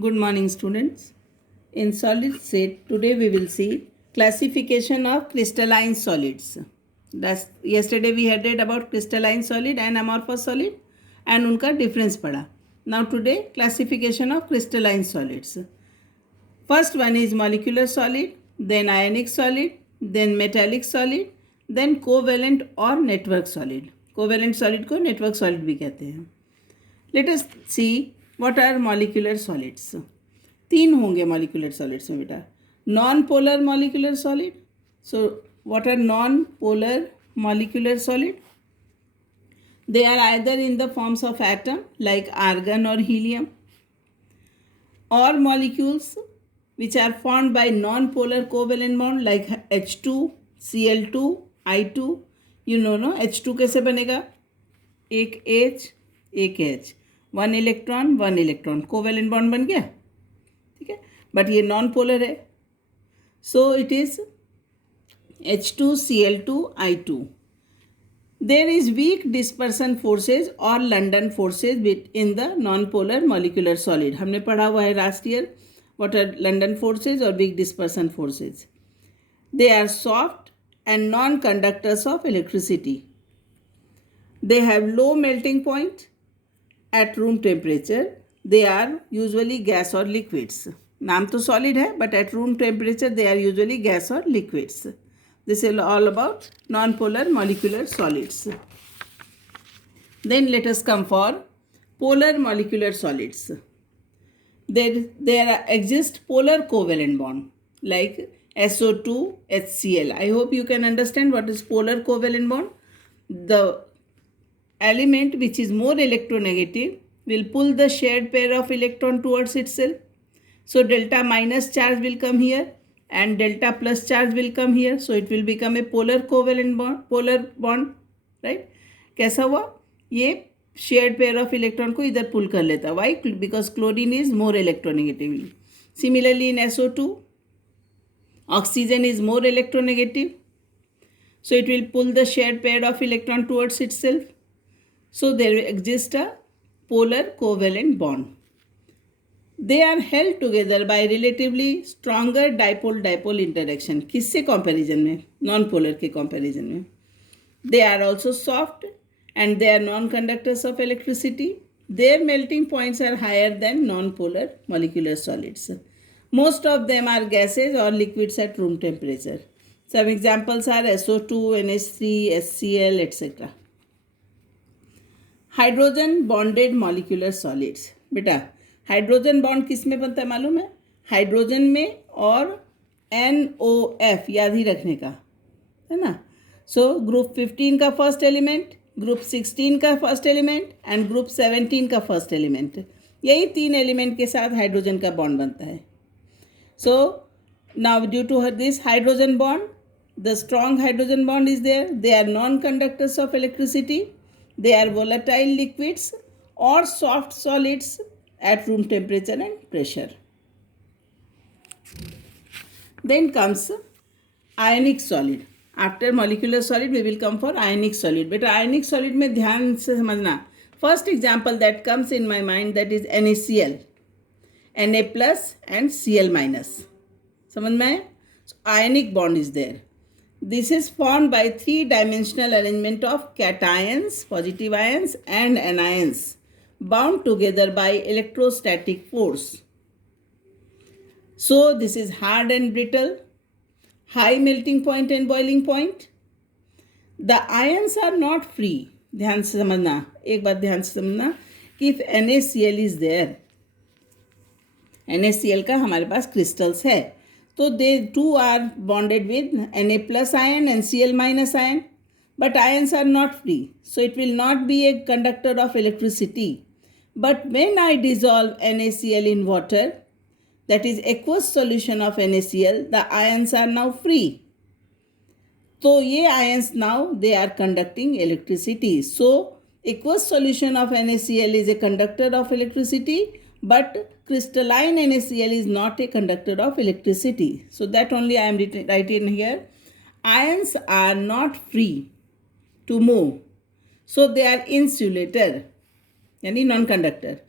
Good morning, students. In solid state, today we will see classification of crystalline solids. Yesterday we had read about crystalline solid and amorphous solid and उनका difference पढ़ा. Now today classification of crystalline solids. First one is molecular solid, then ionic solid, then metallic solid, then covalent or network solid. Covalent solid को network solid भी कहते हैं. Let us see what are molecular solids. तीन होंगे molecular solids में बेटा. Non-polar molecular solid. So what are non-polar molecular solid? They are either in the forms of atom like argon or helium, or molecules which are formed by non-polar covalent bond like H2, Cl2, I2. You know no H2 कैसे बनेगा? एक H एक H, one electron covalent bond बन गया. ठीक है, but ये non polar है. So it is H2Cl2I2. There is weak dispersion forces और London forces in the non polar molecular solid. हमने पढ़ा हुआ है last year what are London forces और weak dispersion forces. They are soft and non conductors of electricity. They have low melting point at room temperature. They are usually gas or liquids. नाम तो solid है but at room temperature they are usually gas or liquids. This is all about non-polar molecular solids. Then let us come for polar molecular solids. There exist polar covalent bond like SO2 HCl. I hope you can understand what is polar covalent bond. The element which is more electronegative will pull the shared pair of electron towards itself. So delta minus charge will come here and delta plus charge will come here. So it will become a polar covalent bond, polar bond, right? कैसा हुआ? ये shared pair of electron को इधर pull कर लेता. Why? Because chlorine is more electronegative. Similarly in SO2, oxygen is more electronegative. So it will pull the shared pair of electron towards itself. So there exists a polar covalent bond. They are held together by relatively stronger dipole-dipole interaction. किससे comparison में? Non-polar के comparison में. They are also soft and they are non-conductors of electricity. Their melting points are higher than non-polar molecular solids. Most of them are gases or liquids at room temperature. Some examples are SO2, NH3, HCl, etc. Hydrogen bonded molecular solids. बेटा hydrogen bond किस में बनता है मालूम है? Hydrogen में और NOF याद ही रखने का है ना. सो ग्रुप 15 का फर्स्ट एलिमेंट, ग्रुप 16 का फर्स्ट एलिमेंट एंड ग्रुप 17 का फर्स्ट एलिमेंट, यही तीन एलिमेंट के साथ हाइड्रोजन का बॉन्ड बनता है. So now due to this hydrogen bond, the strong hydrogen bond is there. They are non conductors of electricity. They are volatile liquids or soft solids at room temperature and pressure. Then comes ionic solid. After molecular solid, we will come for ionic solid. But ionic solid में ध्यान से समझना. First example that comes in my mind, that is NaCl, Na plus and Cl minus. समझ में आए? So ionic bond is there. This is formed by three-dimensional arrangement of cations, positive ions and anions bound together by electrostatic force. So this is hard and brittle, high melting point and boiling point. The ions are not free. ध्यान से समझना, एक बात ध्यान से समझना कि if NaCl is there, NaCl का हमारे पास crystals है, तो they too are bonded with Na plus ion and Cl minus ion, but ions are not free, so it will not be a conductor of electricity. But when I dissolve NaCl in water, that is aqueous solution of NaCl, the ions are now free. So ये ions now they are conducting electricity. So aqueous solution of NaCl is a conductor of electricity, but crystalline NaCl is not a conductor of electricity. So that only I am writing here. Ions are not free to move. So they are insulator, यानी non-conductor.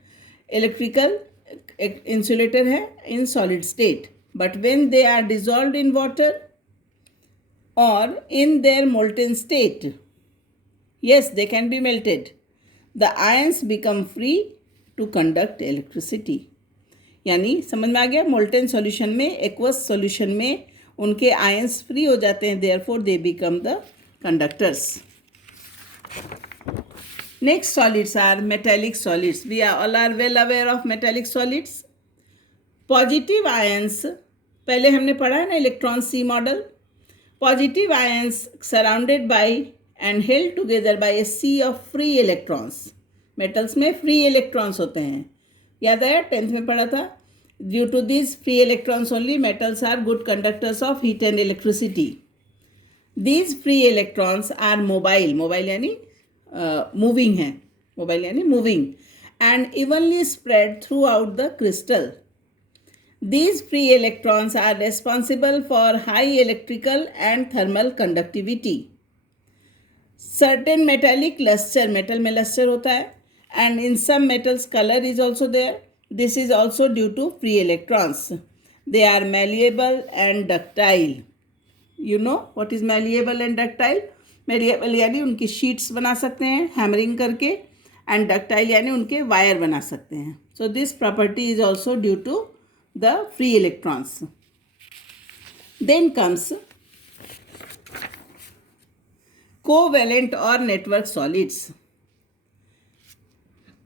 Electrical एक insulator है in solid state, but when they are dissolved in water और in their molten state, yes, they can be melted, the ions become free to conduct electricity. यानी समझ में आ गया, molten solution में, aqueous solution में उनके आयंस फ्री हो जाते हैं, therefore they become the conductors. Next solids are metallic solids. We are all are well aware of metallic solids. Positive ions, पहले हमने पढ़ा है ना electron sea model. Positive ions surrounded by and held together by a sea of free electrons. Metals में free electrons होते हैं, याद आया, 10th में पढ़ा था. Due to this free electrons only metals are good conductors of heat and electricity. These free electrons are mobile, mobile यानी moving है, मोबाइल यानी moving, and evenly spread throughout the crystal. These free electrons are responsible for high electrical and thermal conductivity. Certain metallic luster, metal में luster होता है, and in some metals color is also there. This is also due to free electrons. They are malleable and ductile. You know what is malleable and ductile? Malleable यानी उनकी sheets बना सकते हैं hammering करके, and ductile यानी उनके wire बना सकते हैं. So this property is also due to the free electrons. Then comes covalent और network solids.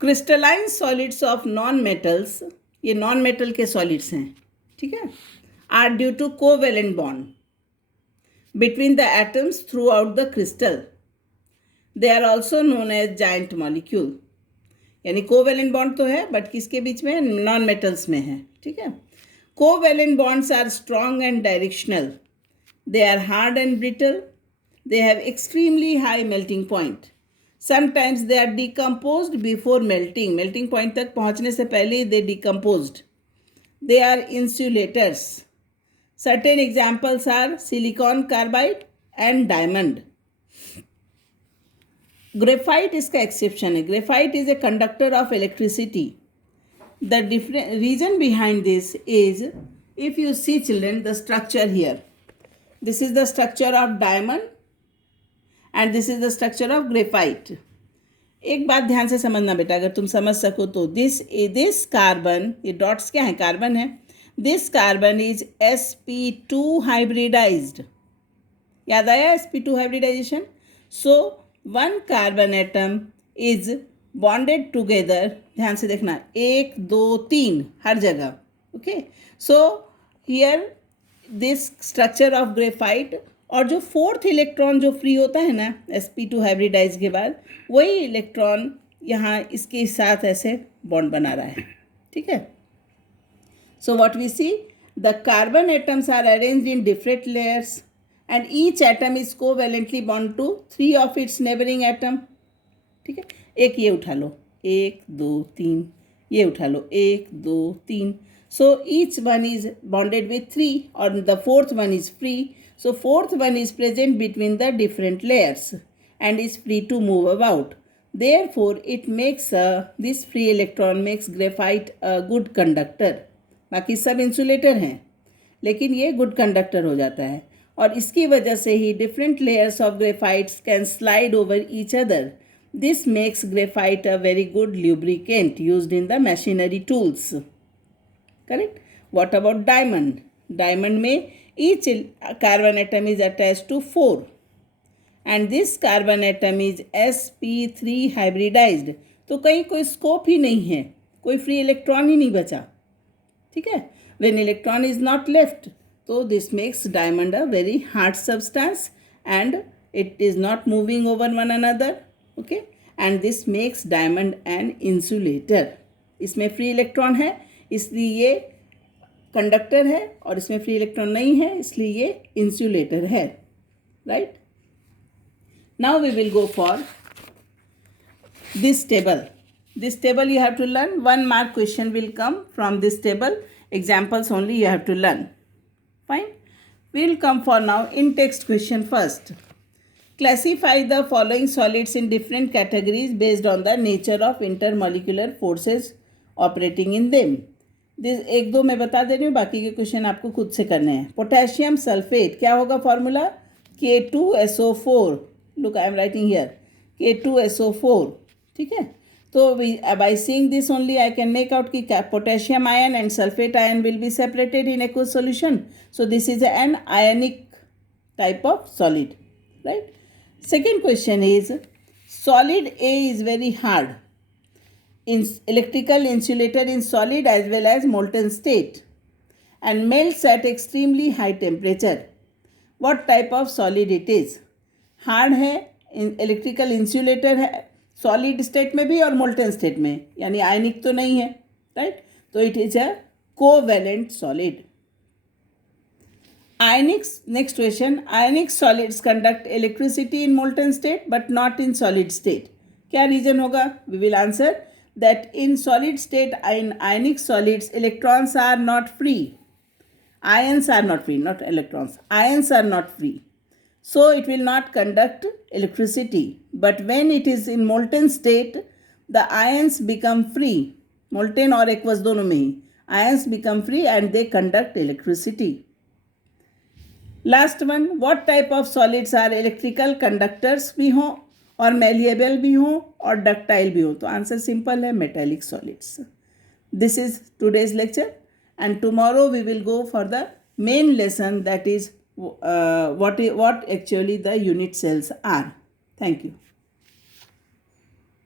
Crystalline solids of non metals, ये नॉन मेटल के सॉलिड्स हैं, ठीक है, are due to covalent bond between the atoms throughout the crystal. They are also known as giant molecule. यानी covalent bond तो है, but किसके बीच में, नॉन मेटल्स में है, ठीक है. Covalent bonds are strong and directional. They are hard and brittle. They have extremely high melting point. Sometimes they are decomposed before melting. Melting point तक पहुँचने से पहले they decomposed. They are insulators. Certain examples are silicon carbide and diamond. Graphite इसका exception है. Graphite is a conductor of electricity. The different reason behind this is, if you see children, the structure here. This is the structure of diamond. And this is the structure of graphite. एक बात ध्यान से समझना बेटा, अगर तुम समझ सको तो, दिस कार्बन, ये डॉट्स क्या है, कार्बन है. This carbon is sp2 hybridized. याद आया sp2 hybridization. So one carbon atom is bonded together, ध्यान से देखना, 1 2 3 हर जगह. Okay, so here this structure of graphite, और जो फोर्थ इलेक्ट्रॉन जो फ्री होता है ना sp2 हाइब्रिडाइज के बाद, वही इलेक्ट्रॉन यहाँ इसके साथ ऐसे बॉन्ड बना रहा है, ठीक है. So what we see, the carbon atoms are arranged in different layers and each atom is covalently bond to 3 of its neighbouring atom. ठीक है, एक ये उठा लो, 1 2 3, ये उठा लो 1 2 3. So each one is bonded with 3, or the fourth one is free. So fourth one is present between the different layers and is free to move about. Therefore it makes this free electron makes graphite a good conductor. बाकी सब insulator हैं, लेकिन ये good conductor हो जाता है, और इसकी वजह से ही different layers of graphites can slide over each other. This makes graphite a very good lubricant used in the machinery tools. Correct. What about diamond? Diamond में each carbon atom is attached to 4 and this carbon atom is sp3 hybridized. तो कहीं कोई scope ही नहीं है, कोई free electron ही नहीं बचा, ठीक है. When electron is not left, so this makes diamond a very hard substance and it is not moving over one another. Okay, and this makes diamond an insulator. इसमें free electron है इसलिए ये conductor है, और इसमें free electron नहीं है इसलिए ये इंसुलेटर है. Right. Now we will go for this table. This table you have to learn. 1 mark question will come from this table. Examples only you have to learn. Fine. We will come for now in text question first. Classify the following solids in different categories based on the nature of intermolecular forces operating in them. This एक दो मैं बता दे रही हूँ, बाकी के question आपको खुद से करने हैं. पोटेशियम सल्फेट क्या होगा formula? K2SO4. Look I am writing here K2SO4. ठीक है. तो by seeing this only I can make out कि potassium ion and sulphate ion will be separated in aqueous solution. So this is an ionic type of solid, right? Second question is, solid A is very hard in electrical insulator in solid as well as molten state and melts at extremely high temperature. What type of solid it is? Hard है, electrical insulator है, solid state में भी और molten state में, यानी आयनिक तो नहीं है, राइट? तो it is a covalent solid. Ionics, next question. Ionic solids conduct electricity in molten state but not in solid state. क्या रीजन होगा? We will answer that in solid state, in ionic solids, electrons are not free. Ions are not free, not electrons. Ions are not free. So it will not conduct electricity. But when it is in molten state, the ions become free. Molten और aqueous दोनों में ही ions become free and they conduct electricity. Last one, what type of solids are electrical conductors भी हों और malleable भी हों और डक्टाइल भी हो? तो आंसर सिंपल है, metallic solids. This is today's lecture and tomorrow we will go for the main lesson, that is what actually the unit cells are. Thank you.